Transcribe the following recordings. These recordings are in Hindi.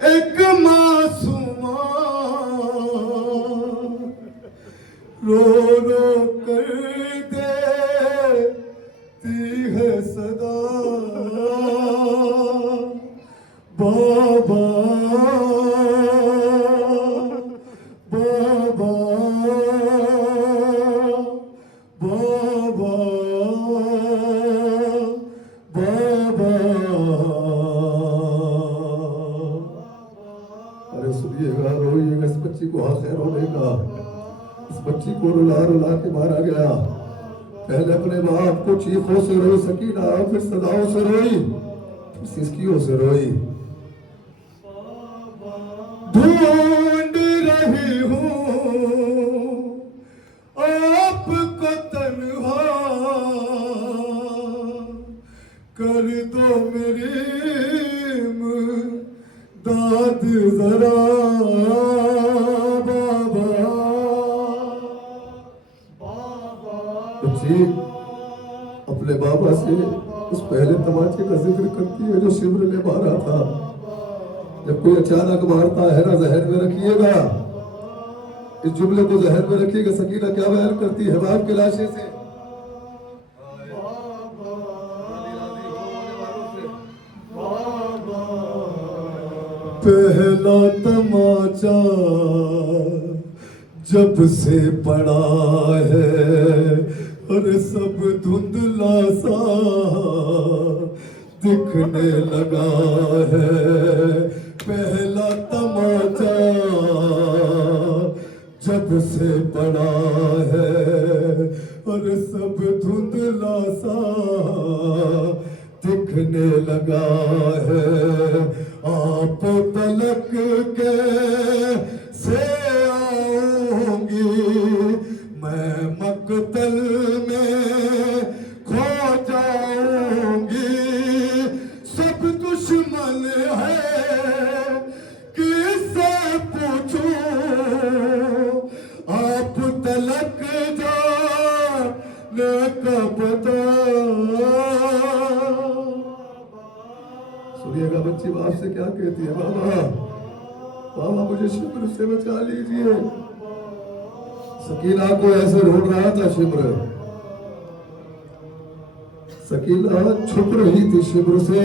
एक मासूमा रो रो कर देती है सदा, बाबा बाबा बाबा बाबा। अरे सुनिएगा, रोइएगा, इस बच्ची को आखिर होने का। इस बच्ची को रुला रुला के मारा गया। पहले अपने बाप को चीखों से रोई सकीना, फिर सदाओं से रोई, फिर सिसकियों से रोई। ढूंढ रही हूँ आपको तन्हा, कर दो मेरी दाद जरा बाबा। बच्ची अपने बाबा से उस पहले तमाचे का जिक्र करती है जो शिमर ने मारा था। जब कोई अचानक मारता है ना, जहन में रखिएगा, इस जुमले को जहन में रखिएगा। सकीना क्या बयान करती है बाप के लाशे से? पहला तमाचा जब से पड़ा है और सब धुंधला सा दिखने लगा है। पहला तमाचा जब से पड़ा है और सब धुंधला सा दिखने लगा है। आप तलक के से आऊंगी मैं, मकतल में खो जाऊंगी। सब दुश्मन है किससे पूछूं, आप तलक जाने का पता। सुनिएगा बच्ची बाप से क्या कहती है? बाबा बाबा मुझे शिमर से बचा लीजिए। सकीना को ऐसे ढूंढ रहा था शिमर। सकीना छुप रही थी शिमर से।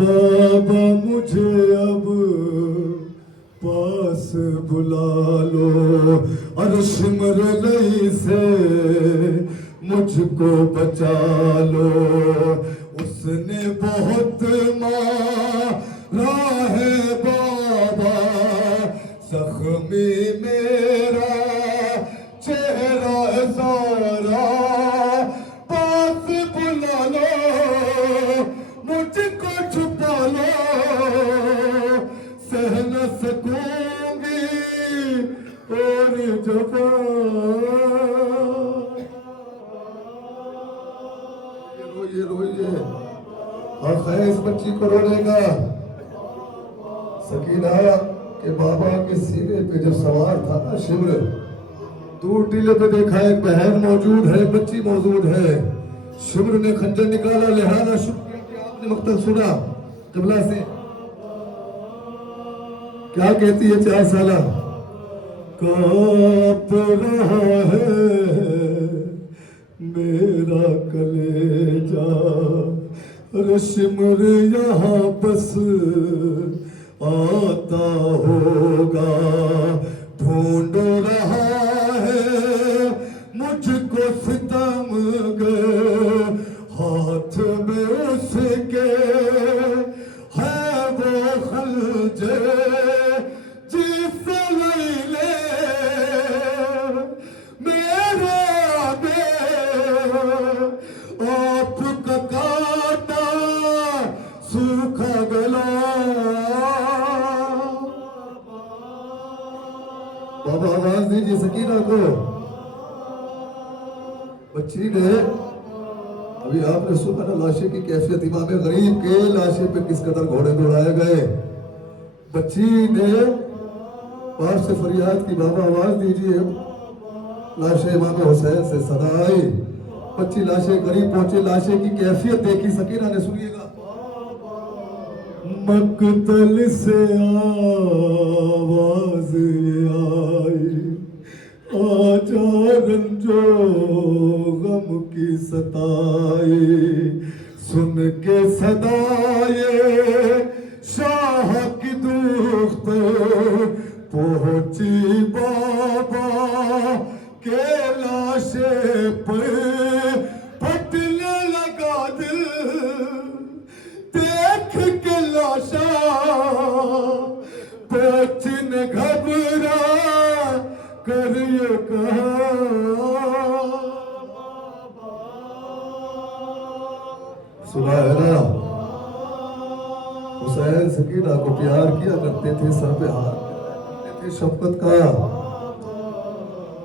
बाबा मुझे अब पास बुला लो और शिमर लई से मुझको बचा लो। उसने बहुत मारा है बाबा, जख्मी मेरा चेहरा सारा। पास बुला लो, मुझको छुपा लो, सह न सकूंगी और जफा। रोइए और खैर इस बच्ची को रोने का। सकीना के बाबा के सीने पे जब सवार था ना शिमर, दूर टीले पे देखा एक बहन मौजूद है, बच्ची मौजूद है। शिमर ने खंजर निकाला, लिहाजा शुरू किया कि आपने मकतल सुना कबला से। क्या कहती है 4 साला? कांप रहा है मेरा कलेजा, शिमर यहाँ बस आता होगा। ढूंढ रहा है मुझको सितमगर, हाथ में उसके है वो खंजर जिससे ले मेरे आगे आपका काटा सूखा गला। बाबा आवाज दीजिए सकीना को। बच्ची ने अभी आपने सुना ना लाशे की कैफियत, इमाम गरीब के लाशे पे किस कदर घोड़े दौड़ाए गए। बच्ची ने बाप से फरियाद की, बाबा आवाज दीजिए। लाशे इमाम हुसैन से सदा आई। बच्ची लाशे करीब पहुंचे, लाशे की कैफियत देखी सकीना ने। सुनिएगा मकतल से आवाज ये आई, आजा रंजो गम की सताई, सुन के सदाए शाह की दुख्त पहुंची बाबा के लाशे पर, फटने लगा दिल देख के लाशा, बच्चन घबरा कर ये कहा, सुना है ना, हुसैन सकीना को प्यार किया करते थे, सर पे हाथ रखते थे शफकत का।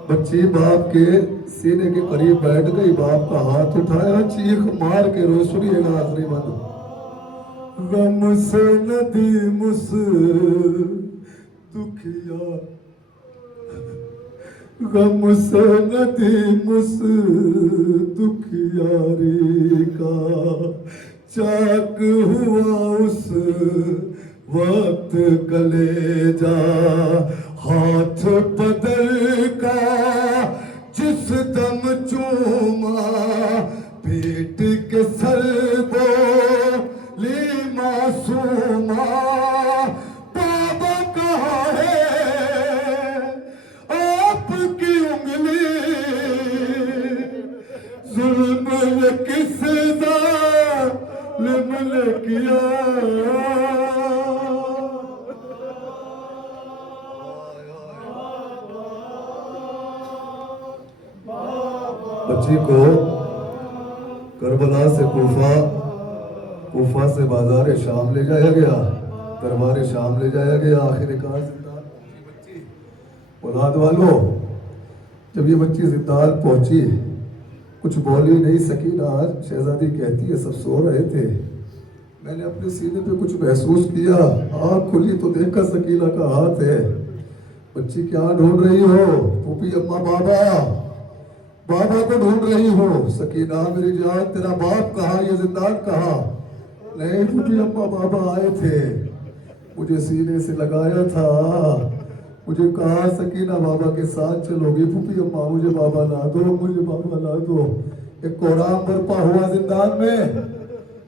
बच्ची बाप के सीने के करीब बैठ गई, बाप का हाथ उठाया, चीख मार के रो, सुनिएगा आखिरी बात। गम से नदी मुस दुखिया, गम से नदी मुस दुखियारी का, चाक हुआ उस वक्त कलेजा, हाथ बदल का जिस दम चूमा, पीट के सर बोली मासूमा, बाबा कहाँ है आपकी उंगली, जुल्म ने किस जालिम ने किया। बच्ची को करबला से कोफा से बाजार शाम ले जाया गया, दरबार शाम ले जाया गया, आखिरकार जिंदान पहुंची बच्ची। औलाद वालों, जब ये बच्ची जिंदान पहुंची, कुछ बोल ही नहीं सकी ना। शहजादी कहती है सब सो रहे थे, मैंने अपने सीने पे कुछ महसूस किया, आँख खुली तो देखा सकीना का हाथ है। बच्ची क्या ढूंढ रही हो? फूफी अम्मा बाबा को ढूंढ रही हो। सकीना मेरी जान, तेरा बाप कहाँ, ये जिंदान कहाँ? नहीं फूफी अम्मा, बाबा आए थे, मुझे सीने से लगाया था, मुझे कहा सकीना बाबा के साथ चलोगी। फूफी अम्मा मुझे बाबा ला दो, मुझे बाबा ला दो। एक कोहराम बरपा हुआ जिंदान में,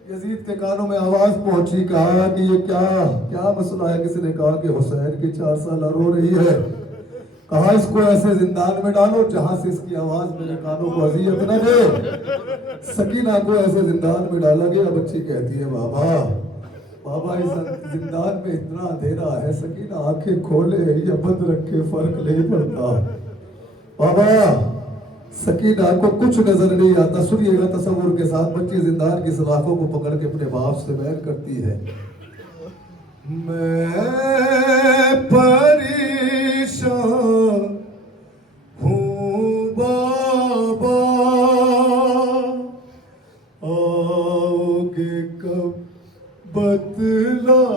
यजीद के कानों में आवाज पहुंची, कहा कि ये क्या मसला है? किसी ने कहा कि हुसैन की 4 साल रो रही है, कहा इसको ऐसे जिंदान में डालो जहां से इसकी आवाज मेरे कानों को अजियत न दे। सकीना को ऐसे जिंदान में डाला गया। बच्ची कहती है बाबा इस जिंदान में इतना अंधेरा है, सकीना आंखें खोले या बंद रखे फर्क नहीं पड़ता। बाबा सकीना को कुछ नजर नहीं आता। सुनिएगा तसव्वुर के साथ, बच्ची जिंदान की सलाखों को पकड़ के अपने बाप से बैन करती है, मैं परेशान हूँ बाबा, आओगे कब बतलाओ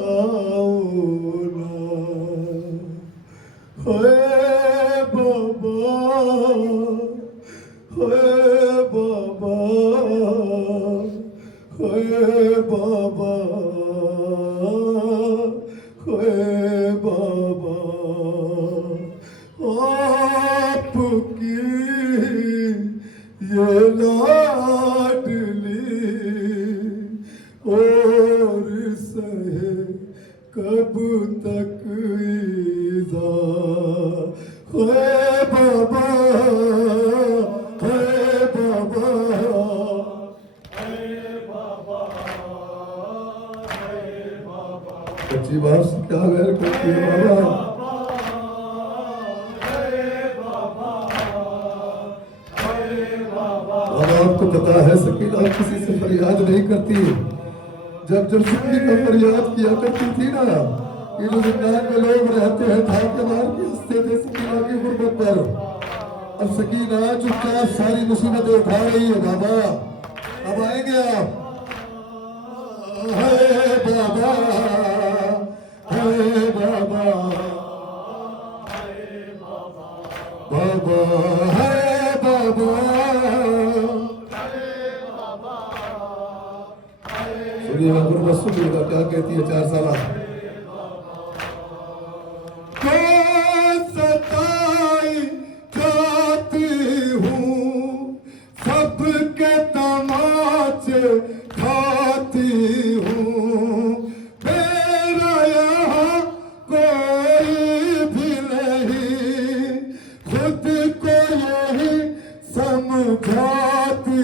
ना, है बाबा, है बाबा, है बाबा, है बाबा, आपकी ये लाडली और सहे कब तक ईज़ा, है बाबा, है बाबा, बच्ची बाप से क्या वैर करती है बाबा? आपको पता है सकीना किसी से फरियाद नहीं करती। जब सकीना फरियाद किया करती थी ना, ये जो जिंदान में लोग रहते हैं थाल के मार के हंसते थे सकीना की गुर्बत पर। अब सकीना चुपचाप सारी मुसीबतें उठा रही है बाबा। अब आएंगे आप? है बाबा, है बाबा, बाबा, है बाबा। सुनिएगा गुरबत सुनिएगा क्या कहती है 4 साल सताई जाती हूँ सबके तमाचे खाती हूँ मेरा यहाँ कोई भी नहीं खुद को यही समझाती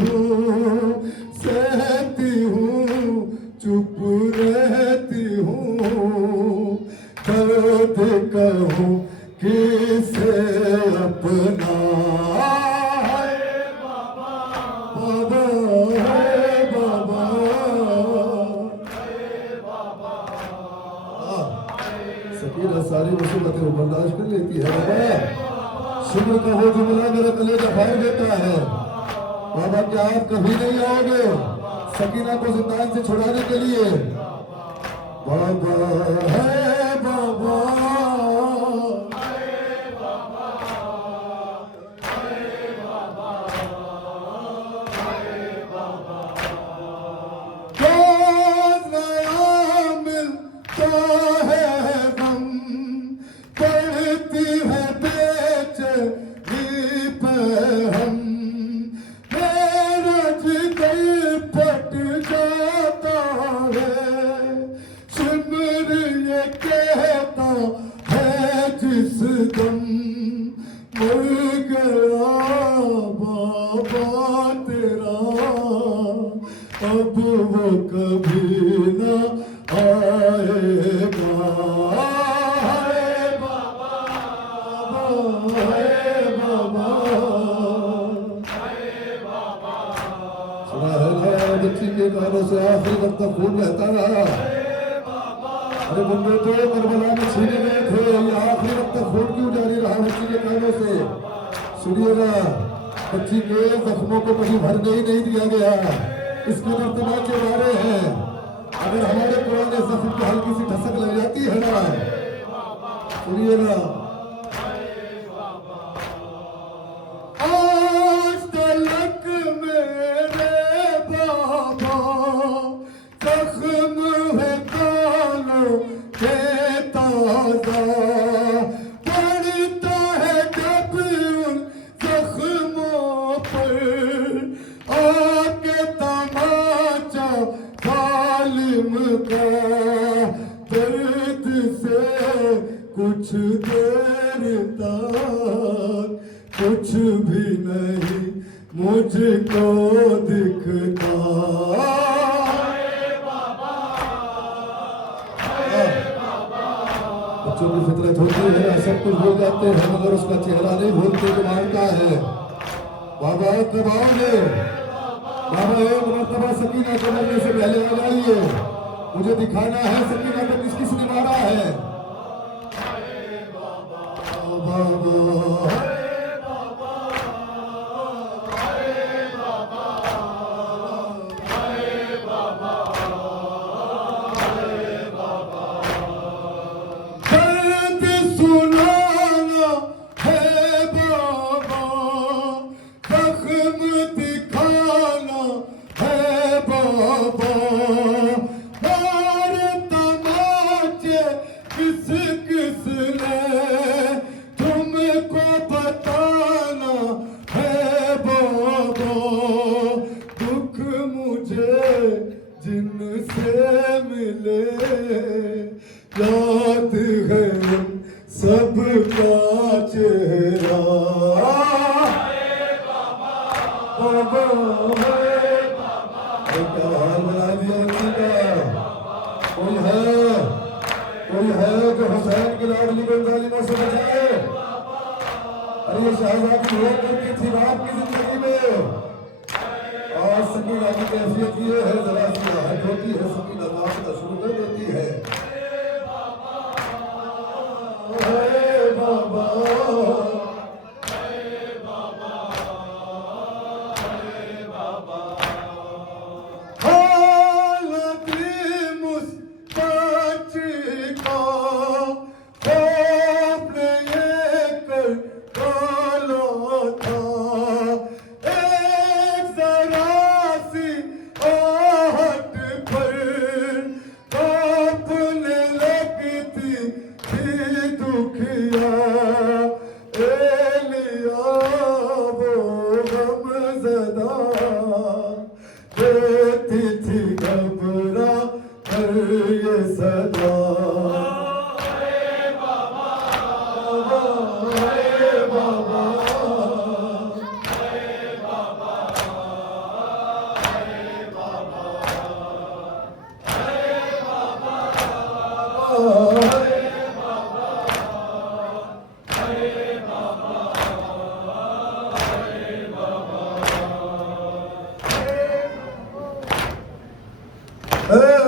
हूँ सहती हूँ चुप रहती हूँ दर्द कहूँ किसे अपना बाबा है बाबा सकीना सारी मुसीबतें वो बर्दाश्त कर लेती है बाबा शुक्र का वो जुमला मेरा कलेजा फाड़ देता है बाबा क्या आप कभी नहीं आओगे सकीना को जिंदान से छुड़ाने के लिए बाबा है बाबा रोज नया मिलता है गम पड़ती है बेचैनी पे हम मेरा जिगर फट जाता है सिमर ये कहता है जिस दम मर गया बाबा तेरा अब वो कभी न आएगा हाय बाबा हाय बाबा सुना है ना बच्ची के गानों से आखिरी वक्त तक खून बहता रहा अरे बंदे तो करबला में छीने गए थे ये आखिरी वक्त तक खून क्यों जारी रहा बच्ची के कानों से सुनिएगा बच्ची के जख्मों को कभी भरने ही नहीं दिया गया इसके दर्दनाक के बारे हैं अगर हमारे पुराने जख्म को हल्की सी ठसक लग जाती है ना सुनिएगा आज तलक मेरे बाबा जख्म है कानों के ताजा पड़ता है जब उन जख्मों पर आके तमाचा जालिम का दर्द से कुछ देर तक कुछ भी नहीं मुझको दिखता बच्चों की फितरत होती है सब कुछ भूल जाते हैं मगर उसका चेहरा नहीं भूलते जो मांगता है बाबा कब आओगे बाबा एक मरतबा सकीना को मरने से पहले आ जाइए मुझे दिखाना है सकीना को किस किस ने मारा है बाबा दर्द सुनाना है बाबा जख्म दिखाना है बाबा और तमाचे किस किस ने तुमको बताना है बाबा दुख मुझे जिनसे मिले याद है उन सबका चेहरा बाबा क्या हाल बना दिया बच्ची का कोई है जो हुसैन की लाडली को जालिमों से बचाए अरे ये शाहजहां की हुआ करती थी बाप की जिंदगी में और सकीना की कैफियत ये है जरा सी आहट होती है सकीना नाचना शुरू कर देती है बाबा ए